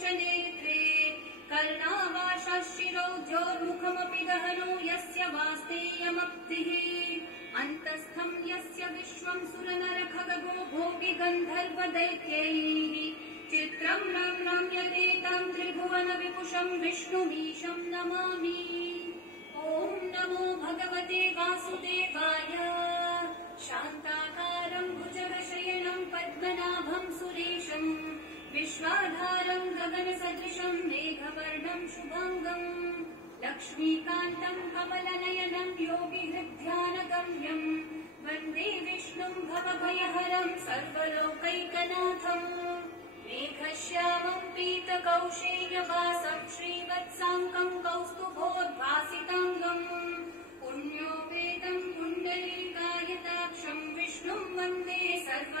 च नेत्रे कर्णावाशाश्चिरौद्योर्मुखमपि गहनो यस्य वास्तेयमब्धिः अन्तस्थं यस्य विश्वं सुरनरखगो भोगि गन्धर्वदैत्यैः चित्रं रम्यते तं त्रिभुवन विपुषं विष्णुमीशं नमामि। ॐ नमो भगवते वासुदेवाय। शान्ताकारं भुजगशयनं पद्मनाभं सुरेशं विश्वाधारं गगनसदृशं मेघवर्णं शुभाङ्गं लक्ष्मीकान्तं कमलनयनं योगिहृद्ध्यानगम्यं वन्दे विष्णुं भवभयहरं सर्वलोकैकनाथम् मेघश्यामं पीतकौशेयवासं श्रीवत्साङ्कं कौस्तुभोद्भासिताङ्गम् पुण्योपेतं पुण्डरीकायताक्षं विष्णुं वन्दे सर्व